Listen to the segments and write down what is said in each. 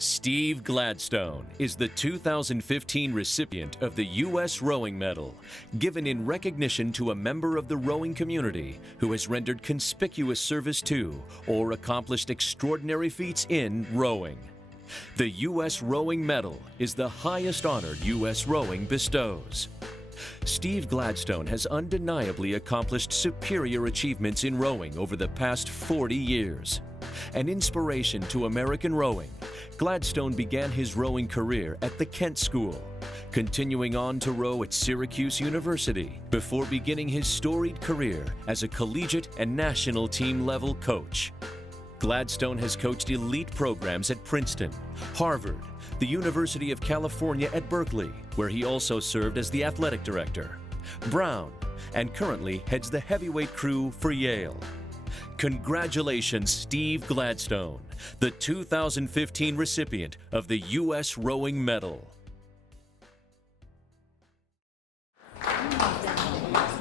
Steve Gladstone is the 2015 recipient of the U.S. Rowing Medal, given in recognition to a member of the rowing community who has rendered conspicuous service to or accomplished extraordinary feats in rowing. The U.S. Rowing Medal is the highest honor U.S. Rowing bestows. Steve Gladstone has undeniably accomplished superior achievements in rowing over the past 40 years. An inspiration to American rowing, Gladstone began his rowing career at the Kent School, continuing on to row at Syracuse University before beginning his storied career as a collegiate and national team-level coach. Gladstone has coached elite programs at Princeton, Harvard, the University of California at Berkeley, where he also served as the athletic director, Brown, and currently heads the heavyweight crew for Yale. Congratulations, Steve Gladstone, the 2015 recipient of the U.S. Rowing Medal.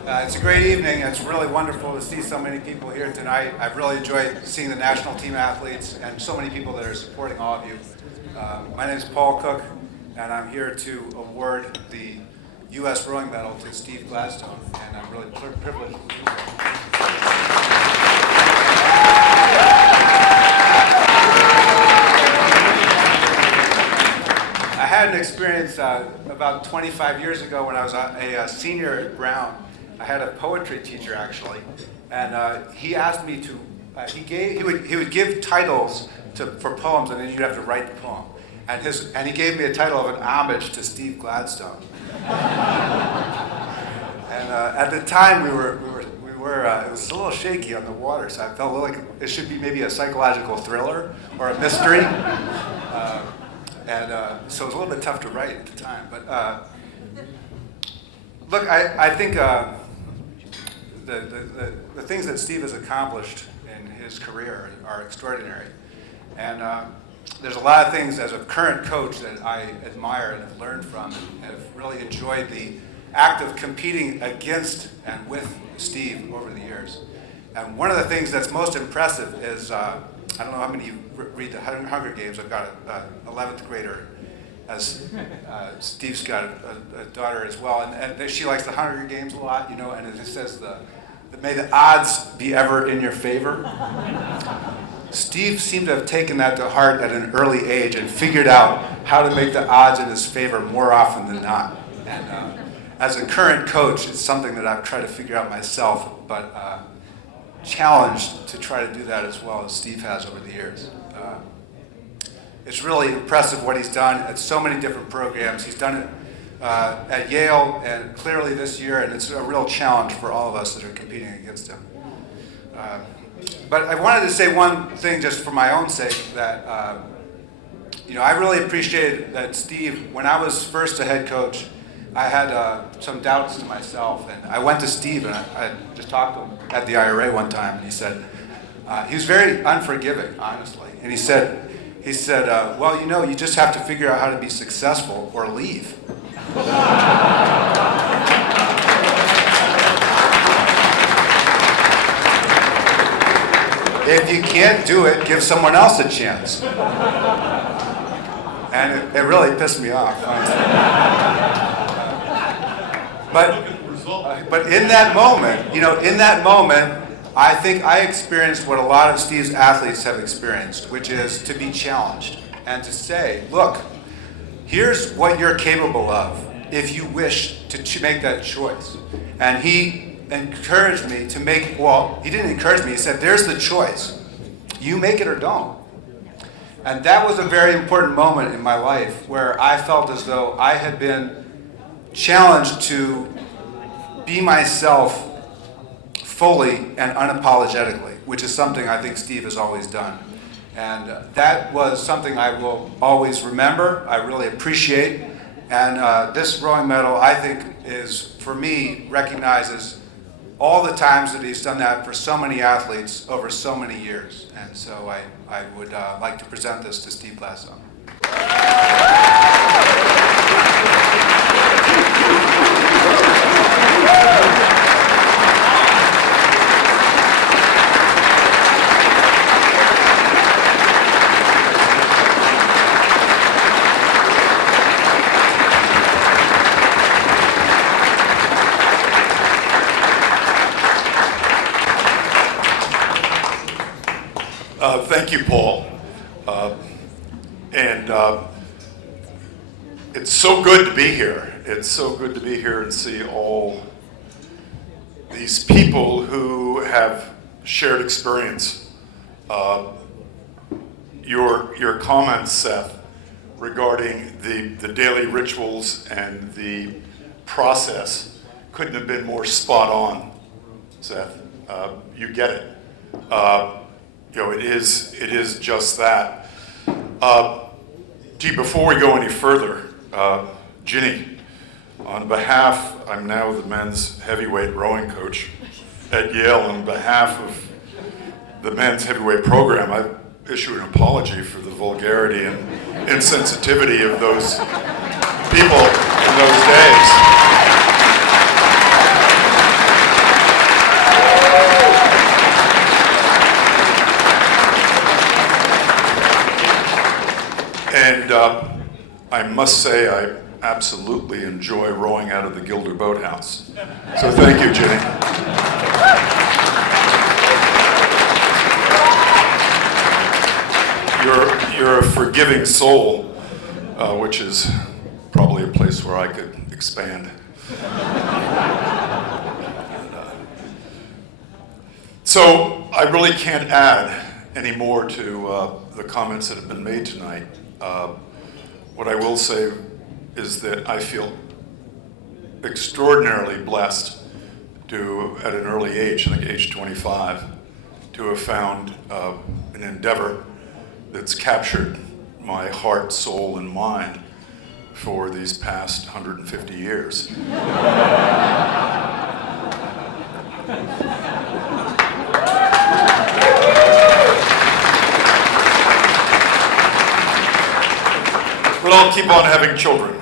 It's a great evening. It's really wonderful to see so many people here tonight. I've really enjoyed seeing the national team athletes and so many people that are supporting all of you. My name is Paul Cook, and I'm here to award the U.S. Rowing Medal to Steve Gladstone, and I'm really privileged. I had an experience about 25 years ago when I was a senior at Brown. I had a poetry teacher actually, and he asked me to. He would give titles for poems, and then you'd have to write the poem. And he gave me a title of an homage to Steve Gladstone. And at the time it was a little shaky on the water, so I felt like it should be maybe a psychological thriller or a mystery. So it was a little bit tough to write at the time. But look, I think the things that Steve has accomplished in his career are extraordinary. And there's a lot of things as a current coach that I admire and have learned from and have really enjoyed the act of competing against and with Steve over the years. And one of the things that's most impressive is, I don't know how many of you read the Hunger Games. I've got an 11th grader, as Steve's got a daughter as well, and she likes the Hunger Games a lot, you know, and it says may the odds be ever in your favor. Steve seemed to have taken that to heart at an early age and figured out how to make the odds in his favor more often than not. And as a current coach, it's something that I've tried to figure out myself, but challenged to try to do that as well as Steve has over the years. It's really impressive what he's done at so many different programs. He's done it at Yale and clearly this year, and it's a real challenge for all of us that are competing against him. But I wanted to say one thing just for my own sake, that I really appreciated that Steve, when I was first a head coach, I had some doubts to myself, and I went to Steve and I just talked to him at the IRA one time, and he said, he was very unforgiving, honestly, and he said, well, you just have to figure out how to be successful or leave. If you can't do it, give someone else a chance. And it really pissed me off. But in that moment, I think I experienced what a lot of Steve's athletes have experienced, which is to be challenged and to say, look, here's what you're capable of if you wish to make that choice. And he encouraged me to make, well, he didn't encourage me, he said, there's the choice. You make it or don't. And that was a very important moment in my life where I felt as though I had been challenged to be myself fully and unapologetically, which is something I think Steve has always done. And that was something I will always remember, I really appreciate. And this rowing medal, I think, is, for me, recognizes all the times that he's done that for so many athletes over so many years. And so I would like to present this to Steve Gladstone. Thank you, Paul. And it's so good to be here. It's so good to be here and see all these people who have shared experience. Your comments, Seth, regarding the daily rituals and the process couldn't have been more spot on, Seth. You get it. It is just that. Before we go any further, Ginny, on behalf, I'm now the men's heavyweight rowing coach at Yale. On behalf of the men's heavyweight program, I issue an apology for the vulgarity and insensitivity of those people in those days. And I must say I absolutely enjoy rowing out of the Gilder Boathouse. So thank you, Ginny. You're a forgiving soul, which is probably a place where I could expand. So I really can't add any more to the comments that have been made tonight. What I will say is that I feel extraordinarily blessed to, at an early age, I think age 25, to have found an endeavor that's captured my heart, soul, and mind for these past 150 years. But I'll keep on having children.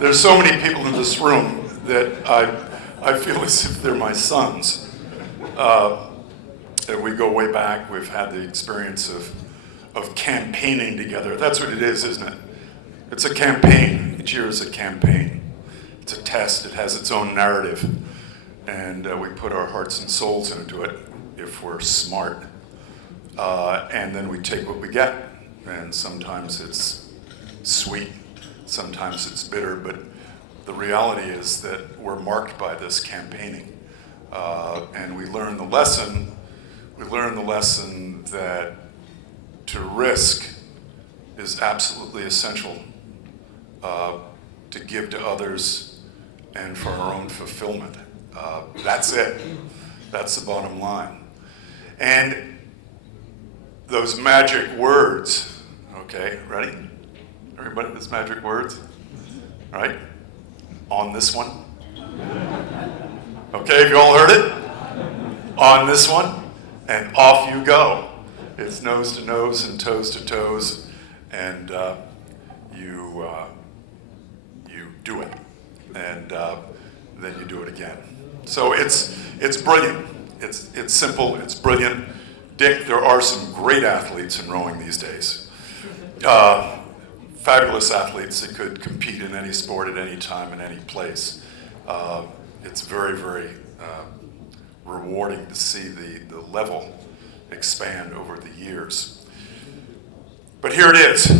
There's so many people in this room that I feel as if they're my sons. And we go way back. We've had the experience of campaigning together. That's what it is, isn't it? It's a campaign. Each year is a campaign. It's a test. It has its own narrative. And we put our hearts and souls into it if we're smart. And then we take what we get. And sometimes it's sweet, sometimes it's bitter, but the reality is that we're marked by this campaigning. And we learn the lesson that to risk is absolutely essential to give to others and for our own fulfillment. That's it. That's the bottom line. And those magic words, okay, ready? Everybody, those magic words? All right? On this one. Okay, have you all heard it? On this one, and off you go. It's nose to nose and toes to toes, and you do it, and then you do it again. So it's brilliant. It's simple. It's brilliant. Dick, there are some great athletes in rowing these days. Fabulous athletes that could compete in any sport at any time in any place. It's very, very rewarding to see the level expand over the years. But here it is.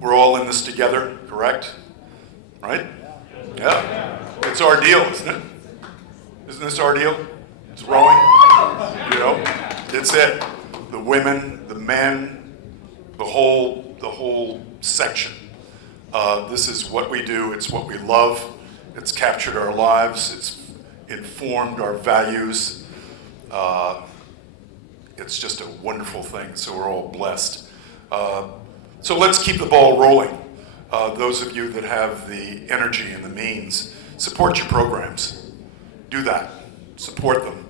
We're all in this together, correct? Right? Yeah. It's our deal, isn't it? Isn't this our deal? It's rowing. You know, it's it. The women, the men, the whole section. This is what we do. It's what we love. It's captured our lives. It's informed our values. It's just a wonderful thing. So we're all blessed. So let's keep the ball rolling. Those of you that have the energy and the means, support your programs. Do that. Support them.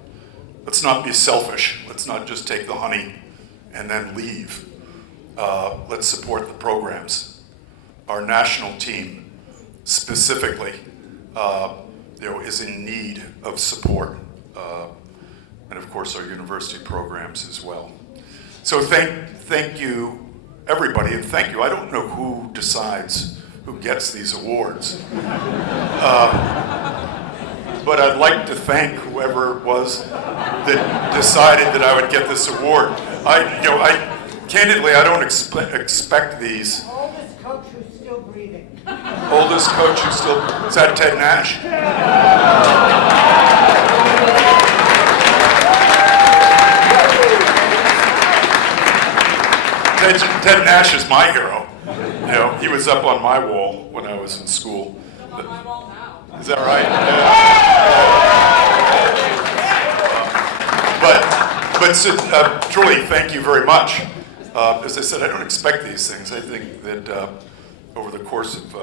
Let's not be selfish. Let's not just take the honey and then leave. Let's support the programs. Our national team specifically is in need of support. And of course our university programs as well. So thank you everybody, and thank you. I don't know who decides who gets these awards. but I'd like to thank whoever it was that decided that I would get this award. Candidly, I don't expect these. Oldest coach who's still breathing. Oldest coach who's still, is that Ted Nash? Ted Nash is my hero. He was up on my wall when I was in school. On my wall now. Is that right? Yeah. But truly, thank you very much. As I said, I don't expect these things. I think that over the course of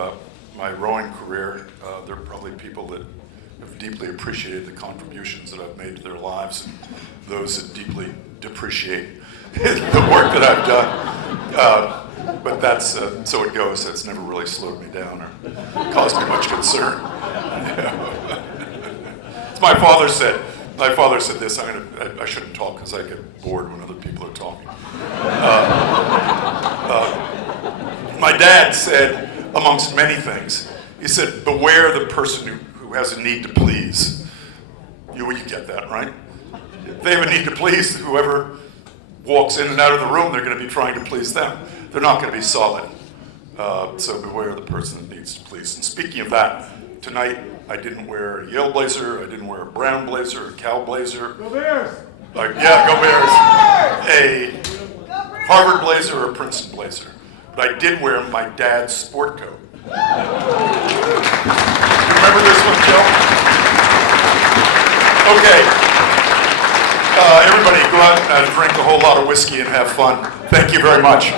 my rowing career, there are probably people that have deeply appreciated the contributions that I've made to their lives, and those that deeply depreciate the work that I've done. But that's so it goes. That's never really slowed me down or caused me much concern. As my father said this. I shouldn't talk because I get bored when other people are talking. My dad said, amongst many things, he said, "Beware the person who has a need to please." You get that, right? If they have a need to please, whoever walks in and out of the room, they're going to be trying to please them. They're not going to be solid. So beware the person that needs to please. And speaking of that, tonight I didn't wear a Yale blazer, I didn't wear a Brown blazer, a Cal blazer. Go Bears! Yeah, go Bears! A Harvard blazer or a Princeton blazer. But I did wear my dad's sport coat. You remember this one, Joe? Okay. Everybody go out and drink a whole lot of whiskey and have fun. Thank you very much.